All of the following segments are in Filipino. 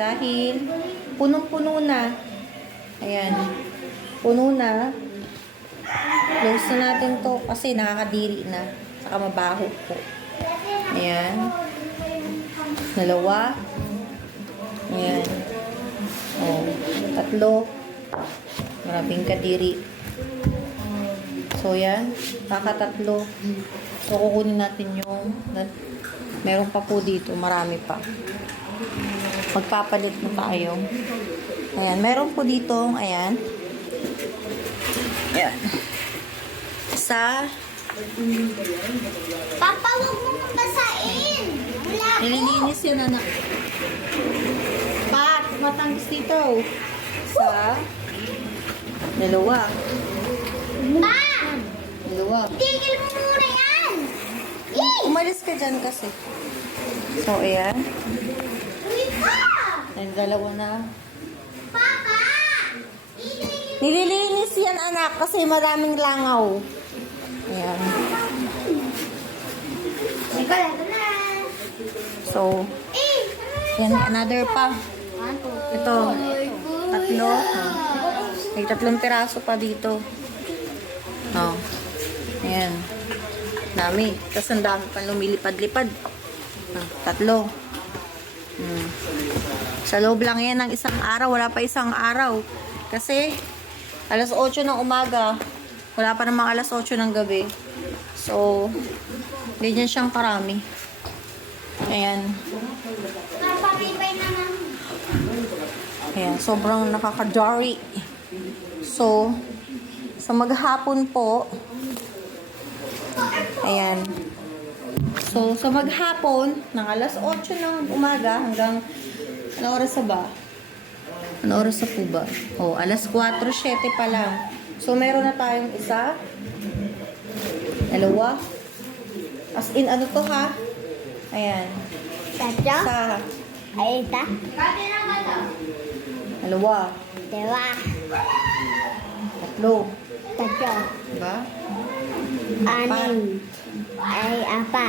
dahil punong-puno na. Ayan. Puno na. Close na natin to kasi nakakadiri na. Saka mabaho po. Ayan. Dalawa. Ayan. Oh, tatlo. Maraming kadiri. So, yan. Kakatatlo. So, kukunin natin yung... Meron pa po dito. Marami pa. Magpapalit na tayo. Ayan. Meron po dito. Ayan. Ayan. Sa... Papa, huwag mo basain. Wala ko. Nililinis yan, anak. Pat, matangis dito. Sa... Dalawa. Pa! Dalawa. Tigil mo muna yan. Eh! Umalis ka dyan kasi. So, ayan. Ayan, dalawa na. Papa! Nililinis yan, anak, kasi maraming langaw. Ayan. So, yan, another pa. Ito. Tatlo. May tatlong piraso pa dito. Oh. Ayan. Dami. Tapos ang dami pa lumilipad-lipad. Ah, tatlo. Hmm. Sa loob lang yan ng isang araw. Wala pa isang araw. Kasi, alas 8 ng umaga. Wala pa namang alas 8 ng gabi. So, ganyan siyang karami. Ayan. Napapipay naman. Ayan, sobrang nakaka-jari. So, sa maghapon po, ayan. So, sa maghapon, ng alas 8 ng umaga hanggang, ano oras na ba? Ano oras na po ba? Oh, alas 4.07 pa lang. So, meron na tayong isa, dalawa, as in, ano to ha? Ayan. Tatlo? Isa, Ay, ita? Dalawa, Dalawa. tatlo, Tatlo. diba? Anim. Ay, apa.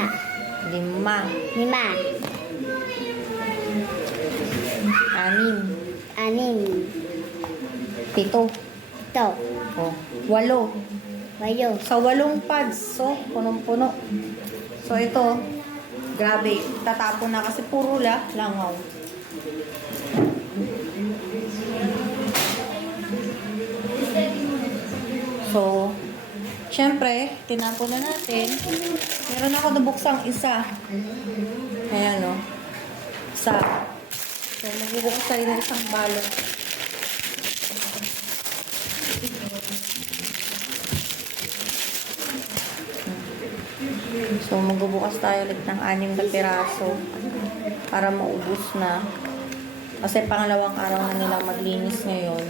Lima. Lima. Anim. Anim. Pito. Ito. Oh. Walo. Wayo. Sa walong pads. So, punong-puno. So, ito. Grabe. Tatapon na kasi puro la. Langaw. So, syempre, tinapon na natin. Meron ako nabuksang isa. Ayan, o. Isa. So, magbubukas tayo ng isang balot. So, magbubukas tayo ulit ng anim na piraso para maubos na. Kasi pangalawang araw na nila maglinis ngayon.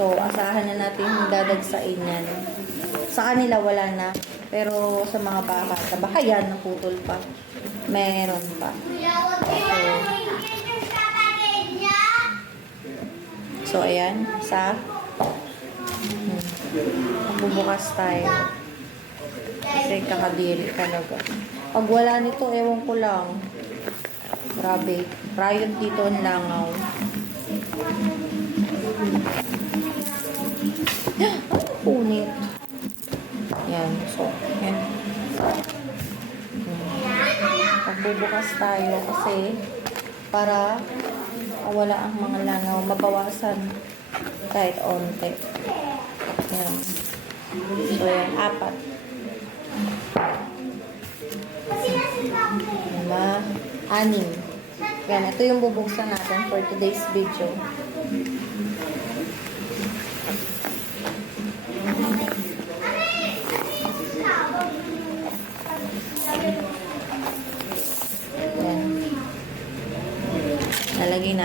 So, asahan na natin yung dadagsain yan. Sa kanila, wala na. Pero sa mga baka, sa baka yan, naputol pa. Meron pa. So, ayan. Sa hmm. magbubukas tayo. Kasi kakadiri talaga. Pag wala nito, ewan ko lang. Grabe. Riot dito ang langaw. Ang punit. Yan. So, yan. Hmm. Magbubukas tayo kasi para wala ang mga langaw. Mabawasan kahit onte. Yan. So, yan. Apat. Lima, anim. Yan, ito yung bubuksan natin for today's video.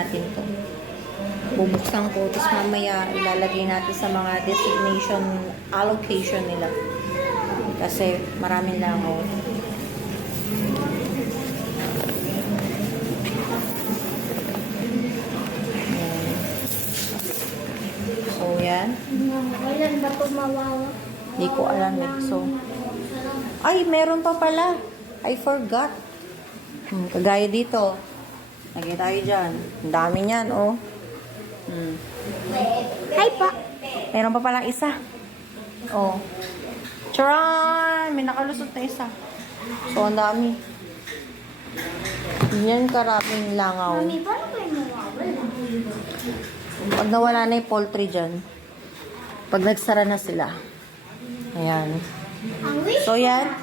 Natin to. Bubuksan ko, tapos mamaya ilalagay natin sa mga designation allocation nila. Kasi maraming langaw. So, yan. Kailan ba ito mawawa? Hindi ko alam eh. So, ay, meron pa pala. I forgot. Hmm, kagaya dito. Lagay tayo dyan. Ang dami niyan, oh. Hmm. Hi po. Meron pa palang isa. Oh. Charan! May nakalusot na isa. So, ang dami. Yan karaming langaw. Mami, paano kayo mawawala? Pag nawala na yung poultry dyan, pag nagsara na sila. Ayan. So, yan.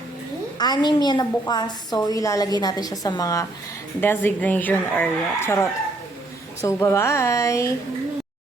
Anim yan na bukas. So, ilalagay natin siya sa mga designation area. Charot. So, bye-bye!